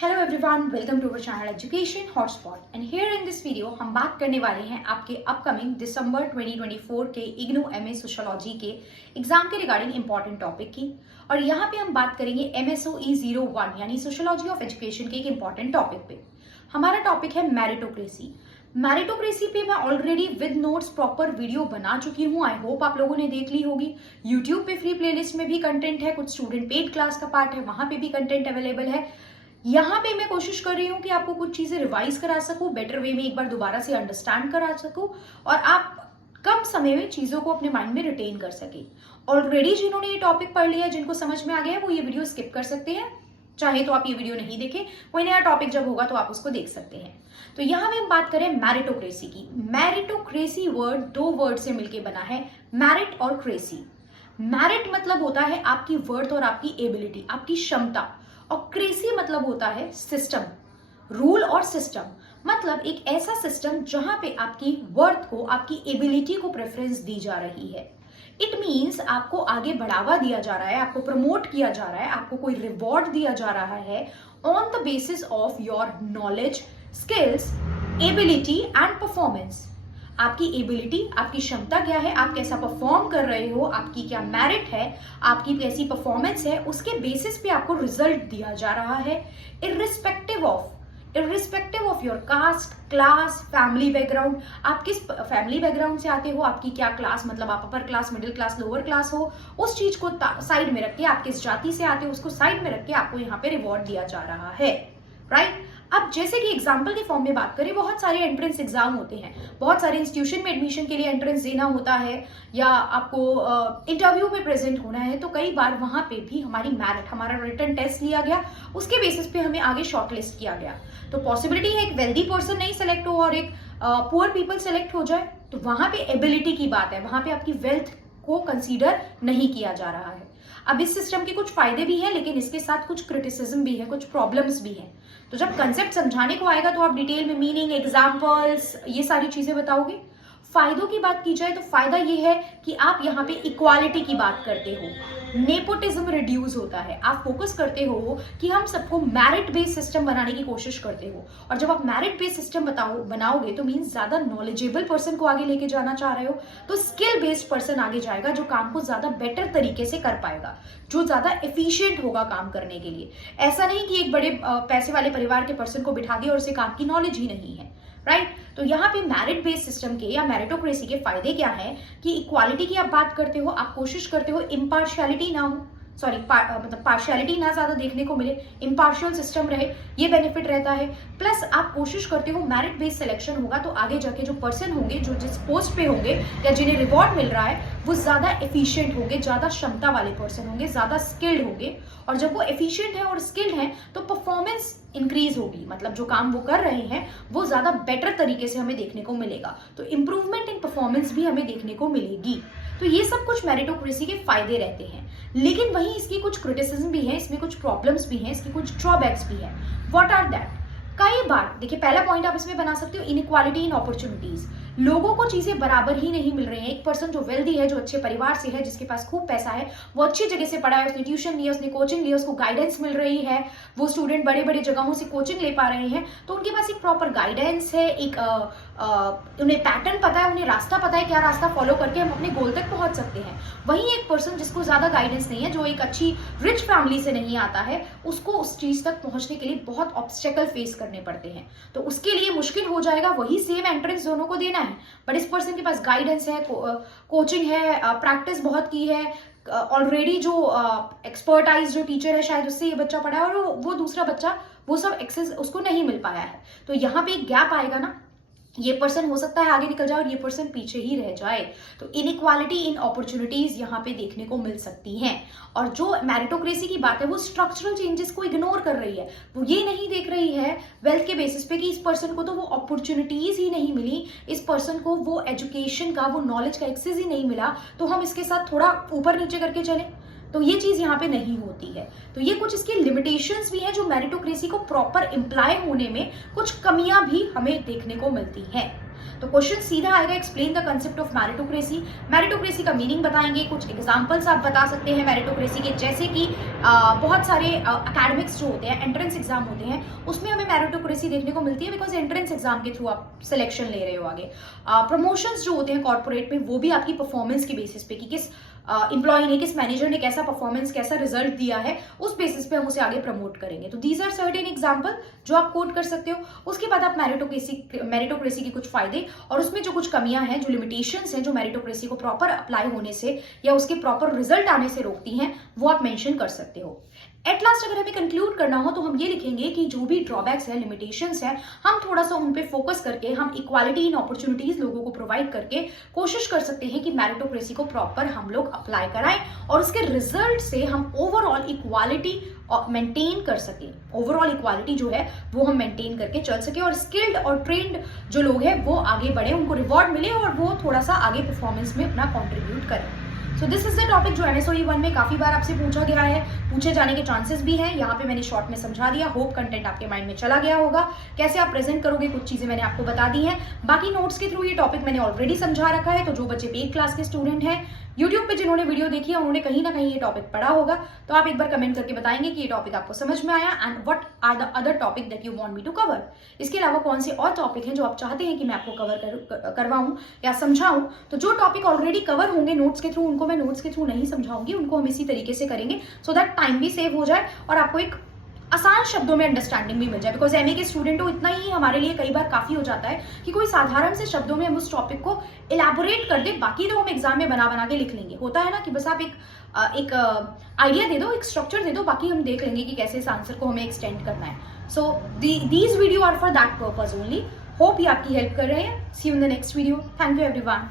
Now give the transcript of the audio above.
Hello everyone, welcome to our channel education hotspot. And here in this video हम बात करने वाले हैं आपके अपकमिंग दिसंबर 2024 के इग्नू एमए सोशियोलॉजी के एग्जाम के रिगार्डिंग इंपॉर्टेंट टॉपिक की। और यहाँ पे हम बात करेंगे MSOE 01 यानी सोशियोलॉजी ऑफ एजुकेशन के एक इंपॉर्टेंट टॉपिक पे। हमारा टॉपिक है मेरिटोक्रेसी। मेरिटोक्रेसी पे मैं already with notes proper video बना चुकी हूँ। आई होप आप लोगों ने देख ली होगी। यूट्यूब पे फ्री प्लेलिस्ट में भी कंटेंट है, कुछ स्टूडेंट पेड क्लास का पार्ट है, वहां पे भी कंटेंट अवेलेबल है। यहाँ पे मैं कोशिश कर रही हूँ कि आपको कुछ चीजें रिवाइज करा सकूं, बेटर वे में एक बार दोबारा से अंडरस्टैंड करा सकूं और आप कम समय में चीजों को अपने माइंड में रिटेन कर सके। ऑलरेडी जिन्होंने ये टॉपिक पढ़ लिया है, जिनको समझ में आ गया है, वो ये वीडियो स्किप कर सकते हैं। चाहे तो आप ये वीडियो नहीं देखें, कोई नया टॉपिक जब होगा तो आप उसको देख सकते हैं। तो यहाँ पे हम बात करें मेरिटोक्रेसी की। मेरिटोक्रेसी वर्ड दो वर्ड से मिलकर बना है, मैरिट और क्रेसी। मैरिट मतलब होता है आपकी वर्थ और आपकी एबिलिटी, आपकी क्षमता, और क्रेसी मतलब होता है सिस्टम, रूल और सिस्टम। मतलब एक ऐसा सिस्टम जहां पे आपकी वर्थ को, आपकी एबिलिटी को प्रेफरेंस दी जा रही है। इट मीन्स आपको आगे बढ़ावा दिया जा रहा है, आपको प्रमोट किया जा रहा है, आपको कोई रिवॉर्ड दिया जा रहा है on the basis of your knowledge, skills, ability and performance. आपकी एबिलिटी, आपकी क्षमता क्या है, आप कैसा परफॉर्म कर रहे हो, आपकी क्या मेरिट है, आपकी कैसी परफॉर्मेंस है, उसके बेसिस पे आपको रिजल्ट दिया जा रहा है। Irrespective of your cast, class, family background. आप किस फैमिली बैकग्राउंड से आते हो, आपकी क्या क्लास, मतलब आप upper class, middle class, lower class हो, उस चीज को साइड में रख के, आप किस जाति से आते हो उसको साइड में रख के आपको यहाँ पे रिवॉर्ड दिया जा रहा है, राइट। अब जैसे कि एग्जाम्पल के फॉर्म में बात करें, बहुत सारे एंट्रेंस एग्जाम होते हैं, बहुत सारे इंस्टीट्यूशन में एडमिशन के लिए एंट्रेंस देना होता है, या आपको इंटरव्यू में प्रेजेंट होना है। तो कई बार वहां पे भी हमारी मेरिट, हमारा रिटन टेस्ट लिया गया, उसके बेसिस पे हमें आगे शॉर्टलिस्ट किया गया। तो पॉसिबिलिटी है एक वेल्दी पर्सन नहीं सेलेक्ट हो और एक पुअर पीपल सेलेक्ट हो जाए। तो वहां पे एबिलिटी की बात है, वहां पे आपकी वेल्थ को कंसीडर नहीं किया जा रहा है। अब इस सिस्टम के कुछ फायदे भी हैं, लेकिन इसके साथ कुछ क्रिटिसिज्म भी है, कुछ प्रॉब्लम्स भी हैं। तो जब कंसेप्ट समझाने को आएगा तो आप डिटेल में मीनिंग, एग्जांपल्स, ये सारी चीजें बताओगे। फायदों की बात की जाए तो फायदा ये है कि आप यहाँ पे इक्वालिटी की बात करते हो, नेपोटिज्म रिड्यूस होता है। आप फोकस करते हो कि हम सबको मैरिट बेस्ड सिस्टम बनाने की कोशिश करते हो, और जब आप मैरिट बेस्ड सिस्टम बनाओगे तो मीन्स ज्यादा नॉलेजेबल पर्सन को आगे लेके जाना चाह रहे हो, तो स्किल बेस्ड पर्सन आगे जाएगा, जो काम को ज्यादा बेटर तरीके से कर पाएगा, जो ज्यादा एफिशिएंट होगा काम करने के लिए। ऐसा नहीं कि एक बड़े पैसे वाले परिवार के पर्सन को बिठा दिया और उसे काम की नॉलेज ही नहीं है, राइट। तो यहाँ पे मैरिट बेस्ड सिस्टम के या मेरिटोक्रेसी के फायदे क्या है कि इक्वालिटी की आप बात करते हो, आप कोशिश करते हो इम्पार्शियलिटी ना हो, मतलब पार्शियलिटी ना ज्यादा देखने को मिले, इम्पार्शियल सिस्टम रहे, ये बेनिफिट रहता है। प्लस आप कोशिश करते हो मैरिट बेस्ड सिलेक्शन होगा तो आगे जाके जो पर्सन होंगे, जो जिस पोस्ट पे होंगे या जिन्हें रिवॉर्ड मिल रहा है, वो ज्यादा एफिशिएंट होंगे, ज्यादा क्षमता वाले पर्सन होंगे, ज्यादा स्किल्ड होंगे। और जब वो एफिशिएंट है और स्किल्ड है तो परफॉर्मेंस इंक्रीज होगी, मतलब जो काम वो कर रहे हैं वो ज्यादा बेटर तरीके से हमें देखने को मिलेगा। तो इंप्रूवमेंट इन परफॉर्मेंस भी हमें देखने को मिलेगी। तो ये सब कुछ मेरिटोक्रेसी के फायदे रहते हैं, लेकिन वहीं इसकी कुछ क्रिटिसिज्म भी है, इसमें कुछ प्रॉब्लम्स भी हैं, इसकी कुछ ड्रॉबैक्स भी है। What are that? कई बार देखिए, पहला पॉइंट आप इसमें बना सकते हो इनइक्वालिटी इन अपॉर्चुनिटीज। लोगों को चीजें बराबर ही नहीं मिल रही हैं। एक पर्सन जो वेल्दी है, जो अच्छे परिवार से है, जिसके पास खूब पैसा है, वो अच्छी जगह से पढ़ा है, उसने ट्यूशन लिया, उसने कोचिंग लिया, उसको गाइडेंस मिल रही है, वो स्टूडेंट बड़े बड़े जगहों से कोचिंग ले पा रहे हैं, तो उनके पास एक प्रॉपर गाइडेंस है, एक उन्हें पैटर्न पता है, उन्हें रास्ता पता है, क्या रास्ता फॉलो करके हम अपने गोल तक पहुंच सकते हैं। वहीं एक पर्सन जिसको ज्यादा गाइडेंस नहीं है, जो एक अच्छी रिच फैमिली से नहीं आता है, उसको उस चीज तक पहुंचने के लिए बहुत ऑब्स्टेकल फेस करने पड़ते हैं। तो उसके लिए मुश्किल हो जाएगा, वही सेम एंट्रेंस दोनों को देना है, बट इस पर्सन के पास गाइडेंस है, कोचिंग है, प्रैक्टिस बहुत की है, ऑलरेडी जो एक्सपर्टाइज जो टीचर है शायद उससे ये बच्चा पढ़ा है, और वो दूसरा बच्चा वो सब एक्सेस उसको नहीं मिल पाया है। तो यहाँ पे एक गैप आएगा ना, ये पर्सन हो सकता है आगे निकल जाए और ये पर्सन पीछे ही रह जाए। तो इनइक्वालिटी इन अपॉर्चुनिटीज यहाँ पे देखने को मिल सकती हैं। और जो मेरिटोक्रेसी की बात है, वो स्ट्रक्चरल चेंजेस को इग्नोर कर रही है। वो ये नहीं देख रही है वेल्थ के बेसिस पे कि इस पर्सन को तो वो अपॉर्चुनिटीज ही नहीं मिली, इस पर्सन को वो एजुकेशन का, वो नॉलेज का एक्सेस ही नहीं मिला, तो हम इसके साथ थोड़ा ऊपर नीचे करके चले। तो ये चीज यहाँ पे नहीं होती है। तो ये कुछ इसकी लिमिटेशंस भी हैं, जो मेरिटोक्रेसी को प्रॉपर इंप्लाई होने में कुछ कमियां भी हमें देखने को मिलती हैं। तो क्वेश्चन सीधा आएगा, explain the concept of meritocracy. Meritocracy का मीनिंग बताएंगे, कुछ एग्जांपल्स आप बता सकते हैं मेरिटोक्रेसी के, जैसे कि बहुत सारे एकेडमिक्स जो होते हैं, एंट्रेंस एग्जाम होते हैं, उसमें हमें मेरिटोक्रेसी देखने को मिलती है, बिकॉज एंट्रेंस एग्जाम के थ्रू आप सिलेक्शन ले रहे हो आगे। प्रमोशंस जो होते हैं कॉर्पोरेट में, वो भी आपकी परफॉर्मेंस के बेसिस पे, कि किस एम्प्लॉय ने, किस मैनेजर ने कैसा परफॉर्मेंस, कैसा रिजल्ट दिया है, उस बेसिस पे हम उसे आगे प्रमोट करेंगे। तो दीज आर सर्टेन एग्जांपल जो आप कोट कर सकते हो। उसके बाद आप मेरिटोक्रेसी के कुछ फायदे और उसमें जो कुछ कमियां हैं, जो लिमिटेशंस हैं, जो मेरिटोक्रेसी को प्रॉपर अप्लाई होने से या उसके प्रॉपर रिजल्ट आने से रोकती हैं, वो आप मेंशन कर सकते हो। एट लास्ट अगर हमें कंक्लूड करना हो तो हम ये लिखेंगे कि जो भी ड्रॉबैक्स है, लिमिटेशंस है, हम थोड़ा सा उन पे फोकस करके, हम इक्वालिटी इन अपॉर्चुनिटीज लोगों को प्रोवाइड करके कोशिश कर सकते हैं कि मेरिटोक्रेसी को प्रॉपर हम लोग अप्लाई कराएं और उसके रिजल्ट से हम ओवरऑल इक्वालिटी मेंटेन कर सके। ओवरऑल इक्वालिटी जो है वो हम मेंटेन करके चल सके और स्किल्ड और ट्रेंड जो लोग हैं वो आगे बढ़े, उनको रिवॉर्ड मिले और वो थोड़ा सा आगे परफॉर्मेंस में अपना कॉन्ट्रीब्यूट करें। So this is the topic जो MSOE 1 में काफी बार आपसे पूछा गया है, पूछे जाने के चांसेस भी हैं। यहाँ पे मैंने शॉर्ट में समझा दिया, होप कंटेंट आपके माइंड में चला गया होगा। कैसे आप प्रेजेंट करोगे, कुछ चीजें मैंने आपको बता दी हैं। बाकी नोट्स के थ्रू ये टॉपिक मैंने ऑलरेडी समझा रखा है, तो जो बच्चे पेड क्लास के स्टूडेंट हैं, यूट्यूब पे जिन्होंने वीडियो देखी है, उन्होंने कहीं ना कहीं ये टॉपिक पढ़ा होगा। तो आप एक बार कमेंट करके बताएंगे कि ये टॉपिक आपको समझ में आया and what are the other topic that you want me to cover. इसके अलावा कौन से और टॉपिक हैं जो आप चाहते हैं कि मैं आपको कवर करवाऊं या समझाऊं। तो जो टॉपिक ऑलरेडी कवर होंगे नोट्स के थ्रू, उनको मैं नोट्स के थ्रू नहीं समझाऊंगी, उनको हम इसी तरीके से करेंगे सो दैट टाइम भी सेव हो जाए और आपको एक आसान शब्दों में अंडरस्टैंडिंग भी मिल जाए। बिकॉज MA के स्टूडेंट हो, इतना ही हमारे लिए कई बार काफी हो जाता है कि कोई साधारण से शब्दों में हम उस टॉपिक को इलैबोरेट कर दे, बाकी तो हम एग्जाम में बना के लिख लेंगे। होता है ना कि बस आप एक आइडिया दे दो, एक स्ट्रक्चर दे दो, बाकी हम देख लेंगे कि कैसे इस आंसर को हमें एक्सटेंड करना है। So these video are for that purpose only. Hope ये आपकी हेल्प कर रहे हैं। See you in the next video. Thank you everyone.